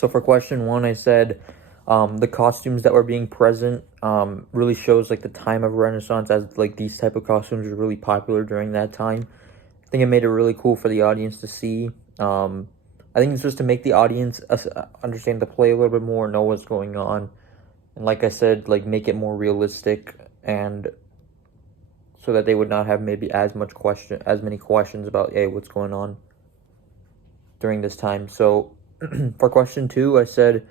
So for question one, I said the costumes that were being present really shows like the time of Renaissance, as like these type of costumes were really popular during that time. I think it made it really cool for the audience to see. I think it's just to make the audience understand the play a little bit more, know what's going on, and like I said, like make it more realistic, and so that they would not have maybe as many questions about, hey, what's going on during this time. So for question two, I said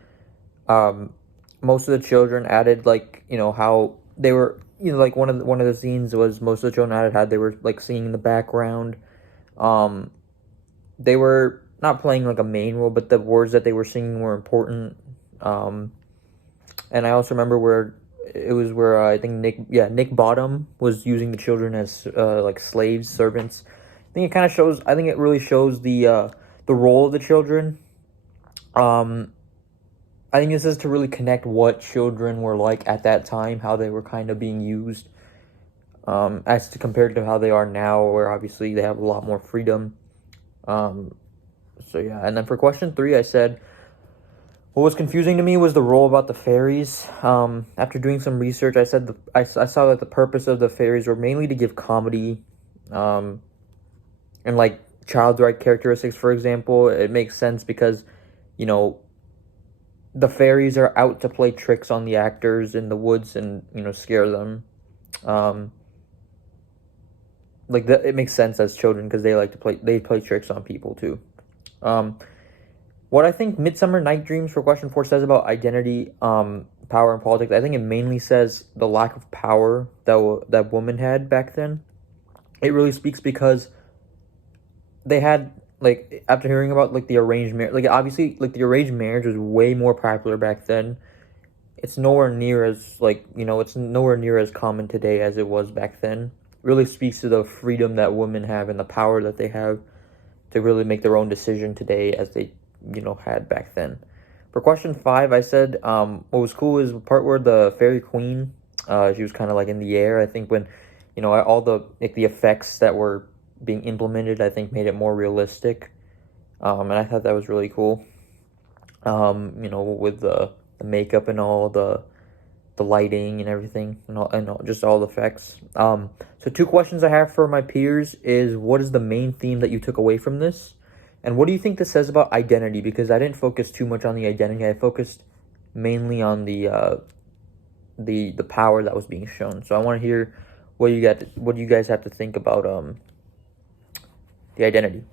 um, most of the children added, like, how they were, like one of the scenes was most of the children added how they were like singing in the background. Um, they were not playing like a main role, but the words that they were singing were important. Um, and I also remember where it was where I think Nick Bottom was using the children as like slaves, servants. I think it kind of shows. I think it really shows the role of the children. Um, I think this is to really connect what children were like at that time, how they were kind of being used, as to compared to how they are now, where obviously they have a lot more freedom. Um, so yeah, and then for question three, I said what was confusing to me was the role about the fairies. After doing some research, I said I saw that the purpose of the fairies were mainly to give comedy, um, and like childlike characteristics. For example, it makes sense because, you know, the fairies are out to play tricks on the actors in the woods and, scare them. Um, like that, it makes sense as children because they play tricks on people too. Um, what I think Midsummer Night Dreams for question four says about identity, power, and politics, I think it mainly says the lack of power that women had back then. It really speaks because they had, like, after hearing about like the arranged marriage, like obviously like the arranged marriage was way more popular back then. It's nowhere near as it's nowhere near as common today as it was back then. It really speaks to the freedom that women have and the power that they have to really make their own decision today as they had back then. For question five, I said what was cool is the part where the fairy queen, she was kind of like in the air. I think when all the effects that were being implemented, I think made it more realistic, and I thought that was really cool. With the makeup and all the lighting and everything, and just all the effects. So two questions I have for my peers is, what is the main theme that you took away from this? And what do you think this says about identity? Because I didn't focus too much on the identity. I focused mainly on the power that was being shown. So I want to hear what you guys have to think about the identity.